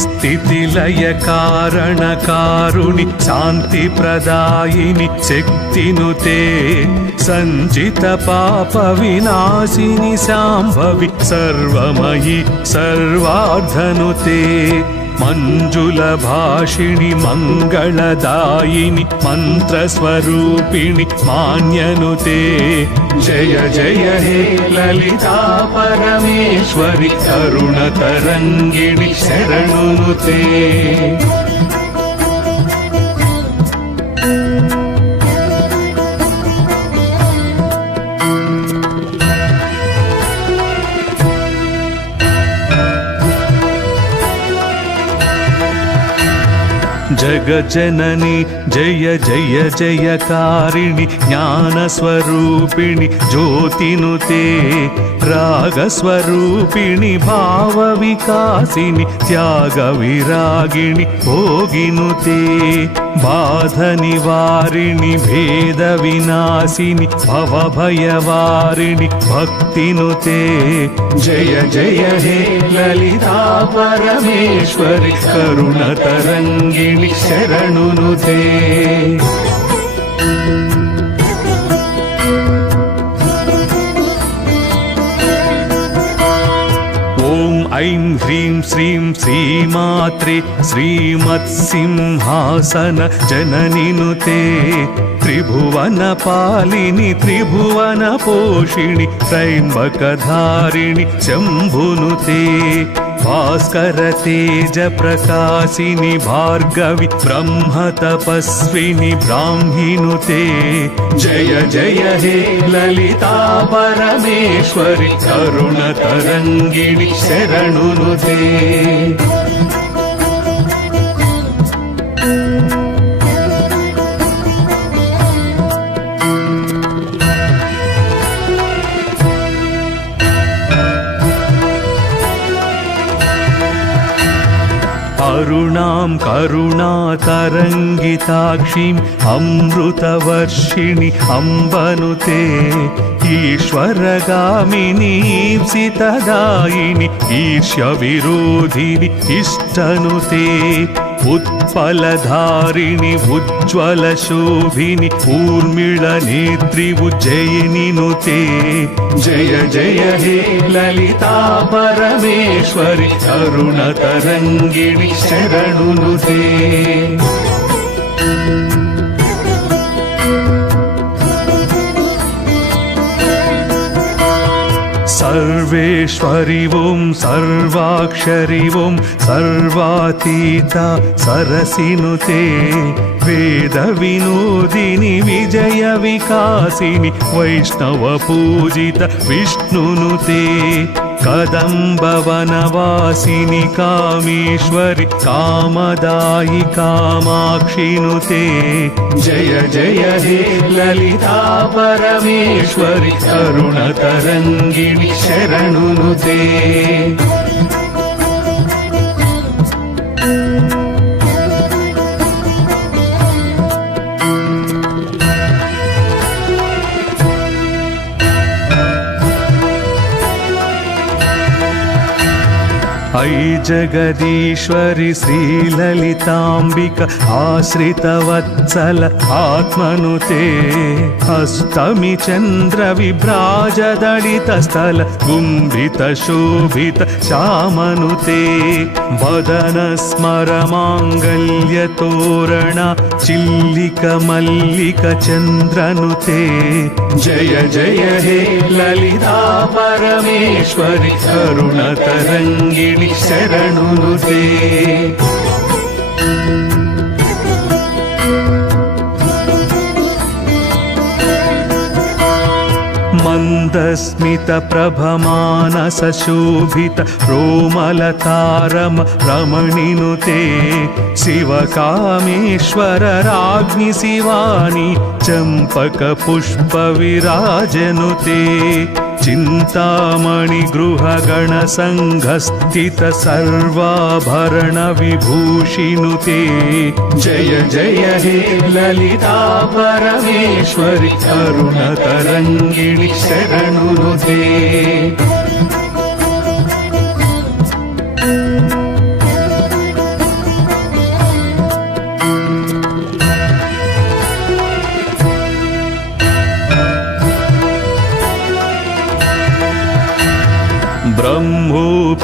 స్థితిలయ కారణకారుణి శాంతి ప్రదాయిని శక్తినుతే సంజిత పాప వినాశిని శాంభవి సర్వమయి సర్వార్ధనుతే మంజుల భాషిణి మంగళదాయిని మంత్రస్వరూపిణి మాన్యనుతే జయ జయ హే లలితా పరమేశ్వరి కరుణ తరంగిణి శరణునుతే జగజ్జనని జయ జయ జయకారిణి జ్ఞానస్వరూపిణి జ్యోతినుతే రాగస్వరూపిణి భావ వికాసిని త్యాగ విరాగిణి భోగినుతే బాధ నివారిణి భేద వినాశిని భవభయవారిణి భక్తినుతే జయ జయ హే లలితా పరమేశ్వరి కరుణ తరంగిణి శరణునుతే ఓం ఐం హ్రీం శ్రీం శ్రీమాత్రే శ్రీమత్సింహాసన జననినుతే త్రిభువన పాలిని త్రిభువన పోషిణి త్రైంబకధారిణి శంభునుతే భాస్కర తేజ ప్రకాశిని భార్గవి బ్రహ్మ తపస్విని బ్రాహ్మినుతే జయ జయ హే లలితా పరమేశ్వరి కరుణ తరంగిణి శరణునుతే అరుణాం కరుణాతరంగితాక్షిం అమృతవర్షిణి అంబనుతే ఈశ్వరగామిని ఈప్సితదాయిని ఈర్ష్య విరోధిని ఇష్టనుతే ఉత్పలధారిణి ఉజ్వల శోభిని ఊర్మిళ నేత్రి ఉజ్జయినినుతే జయ జయ హే లలితా పరమేశ్వరి కరుణ తరంగిణి శరణునుతే సర్వేశ్వరి ఓం సర్వాక్షరి ఓం సర్వాతీత సరసినుతే వేద వినోదిని విజయ వికాసిని వైష్ణవ పూజిత విష్ణునుతే కదంబవనవాసిని కామేశ్వరి కామదాయి కామాక్షినుతే జయ జయ హే లలితా పరమేశ్వరి కరుణ తరంగిణి శరణునుతే ఐ జగదీశ్వరి శ్రీలలితాంబిక ఆశ్రితవత్సల ఆత్మనుతే అష్టమి చంద్ర విభ్రాజదళిత స్థల గుంభిత శోభిత శ్యామనుతే వదన స్మర మాంగళ్య తోరణ చిల్లిక మల్లిక చంద్రనుతే జయ జయ హే లలితా పరమేశ్వరి కరుణ తరంగిణి శరణునుతే మందస్మిత ప్రభమానస శోభిత రోమలతారమ రమణినుతే శివకామేశ్వర రాజ్ఞి శివాని చంపక పుష్ప విరాజనుతే చింతామణి గృహగణ సంఘస్థిత సర్వాభరణ విభూషినుతే జయ జయ హే లలితా పరమేశ్వరి కరుణ తరంగిణి శరణునుతే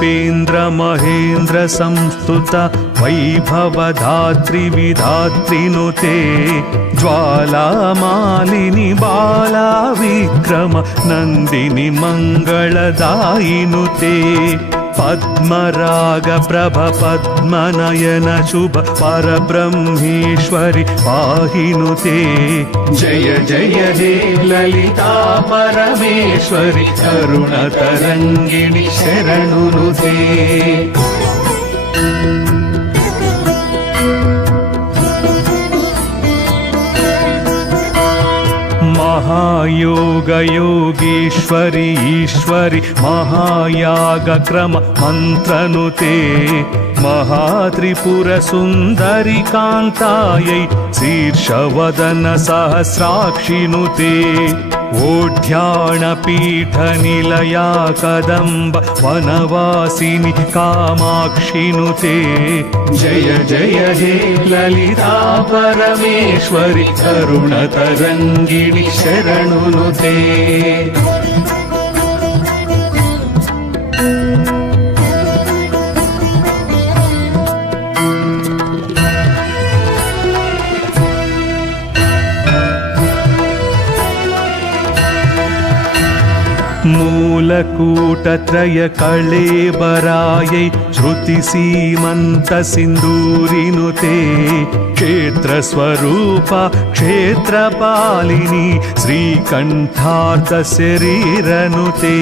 भूपेन्द्र महेन्द्र संस्तुत वैभवधात्री विधात्रिनुते ज्वालामालिनि बाला विक्रम नन्दिनि मङ्गलदायिनुते पद्मराग प्रभ पद्मनयन शुभ परब्रह्मेश्वरि पाहिनुते जय जय हे ललिता परमेश्वरि करुणतरङ्गिणि शरणुनुते महायोग योगेश्वरि ईश्वरि महायाग क्रम मन्त्रनुते महात्रिपुर सुन्दरि कान्तायै शीर्षवदन सहस्राक्षिनुते ओढ्याणपीठनिलया कदम्ब वनवासिनि कामाक्षिनुते जय जय हे ललिता परमेश्वरि करुणतरङ्गिणि शरणुनुते मूलकूटत्रय कळेबरायै श्रुतिसीमन्त सिन्दूरिनुते क्षेत्रस्वरूप क्षेत्रपालिनी श्रीकण्ठार्थ शरीरनुते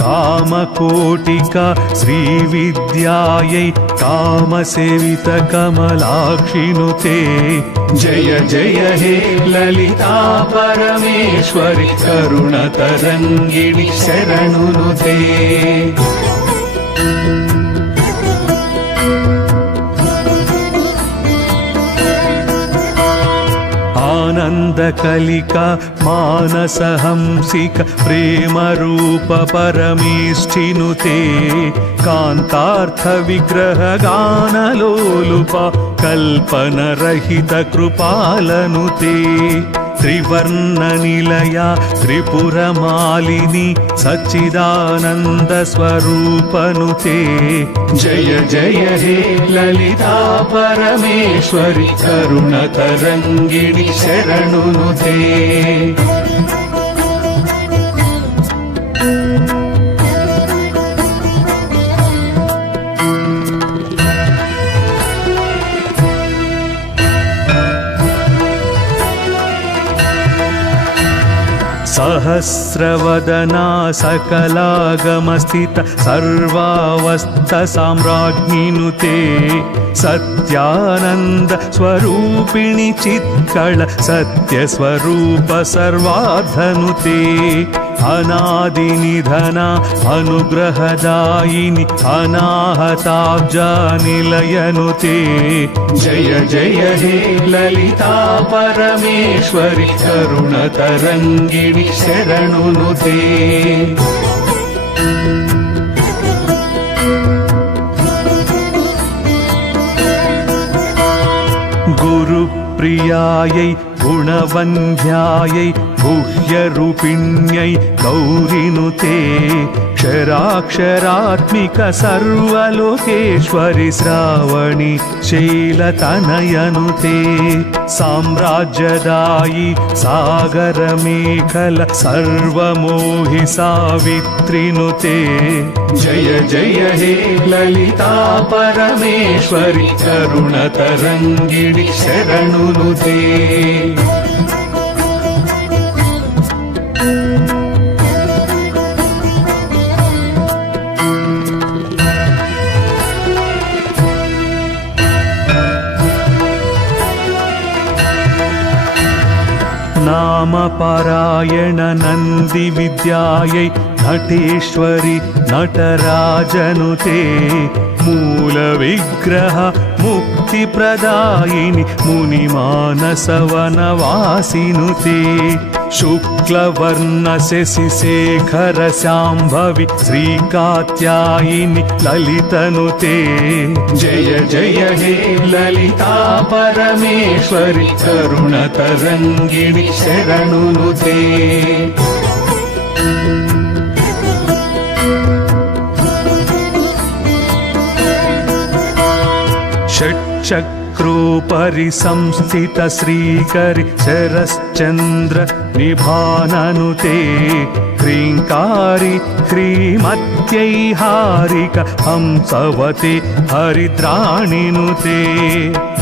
कामकोटिका श्रीविद्यायै कामसेवित कमलाक्षिनुते जय जय हे ललिता परमेश्वरि करुणतरङ्गिणि शरणुनुते आनन्दकलिका मानसहंसिक प्रेमरूप परमेष्ठिनुते कान्तार्थ विग्रह गानलोलुप कल्पनरहित कृपालनुते त्रिवर्णनिलया त्रिपुरमालिनी सच्चिदानन्द स्वरूपनुते जय जय हे ललिता परमेश्वरि करुणतरङ्गिणि शरणुनुते सहस्रवदना सकलागमस्थित सर्वावस्थ साम्राज्ञिनुते सत्यानन्द स्वरूपिणि चित्कळ सत्यस्वरूप सर्वार्धनुते अनादिनिधना अनुग्रहदायिनि अनाहताब्जानिलयनुते जय जय हे ललिता परमेश्वरि करुणतरङ्गिणि शरणुनुते गुरुप्रियायै गुणवन्ध्यायै गुह्यरूपिण्यै गौरिनुते क्षराक्षरात्मिक सर्वलोकेश्वरि श्रावणि शैलतनयनुते साम्राज्यदायि सागरमेखल सर्वमोहि सावित्रिनुते जय जय हे ललिता परमेश्वरि करुणतरङ्गिणि शरणुनुते नामपारायण नन्दी विद्यायै नटेश्वरि नटराजनुते मूलविग्रह मुक्तिप्रदायिनि मुनिमानसवनवासिनुते शुक्लवर्ण शशिशेखर शाम्भवि श्रीकात्यायिनि ललितनुते जय जय हे ललिता परमेश्वरि करुणतरङ्गिणि शरणुनुते चक्रोपरि संस्थित श्रीकरि शरश्चन्द्र निभाननुते ह्रीङ्कारी ह्रीमत्यैहारिक हंसवते हरिद्राणिनुते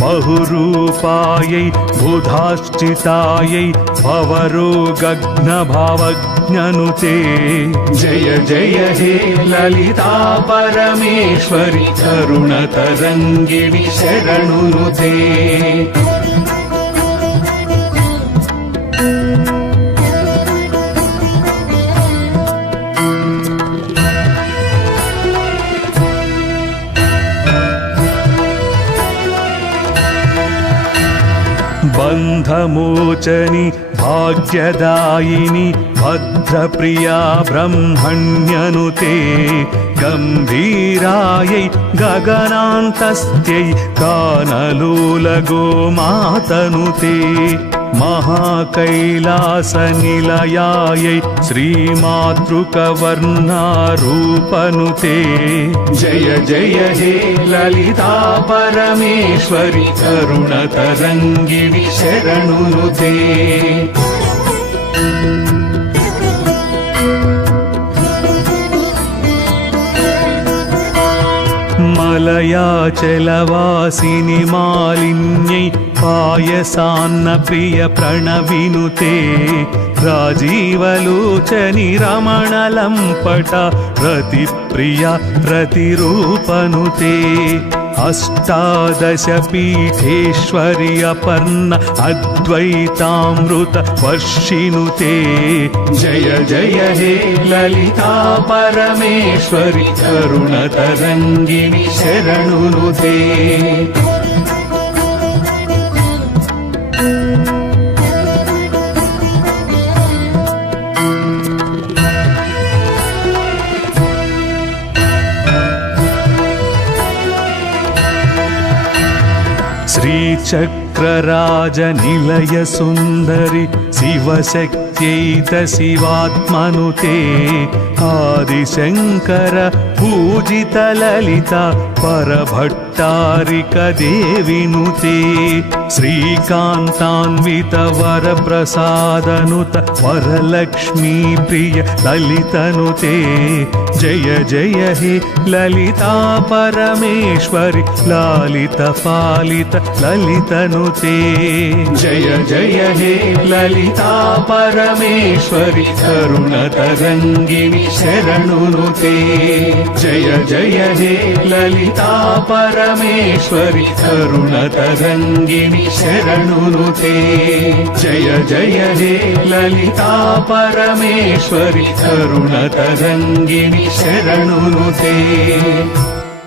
बहुरूपायै बुधाश्चितायै भवरोगघ्नभावज्ञनुते जय जय हे ललिता परमेश्वरि करुणतरङ्गिणि शरणुनुते बन्धमोचनि भाग्यदायिनि भद्रप्रिया ब्रह्मण्यनुते गम्भीरायै गगनान्तस्यै कानलोलगोमातनुते महाकैलासनिलयायै श्रीमातृकवर्णारूपनुते जय जय हे ललिता परमेश्वरि करुणतरङ्गिणि शरणुनुते मलयाचलवासिनि मालिन्यै पायसान्न प्रिय प्रणविनुते राजीवलोचनि रमणलम्पट रतिप्रिया रतिरूपनुते अष्टादश पीठेश्वरि अपर्ण अद्वैतामृत वर्षिनुते जय जय हे ललिता परमेश्वरि करुणतरङ्गिणि शरणुनुते श्रीचक्रराजनिलय सुन्दरि शिवशक्त्यैत शिवात्मनुते आदिशङ्कर पूजित ललिता परभट्टारिक देविनुते श्रीकान्तान्वित वरप्रसादनुत वरलक्ष्मी प्रिय ललितनुते जय जय हे ललिता परमेश्वरि लालित पालित ललितनुते जय जय हे ललिता परमेश्वरि करुणतरङ्गिणि शरणुनुते जय जय हे ललिता परमेश्वरि करुणतरङ्गिणि शरणुनुते जय जय हे ललिता परमेश्वरि करुणतरङ्गिणि शरणुनुते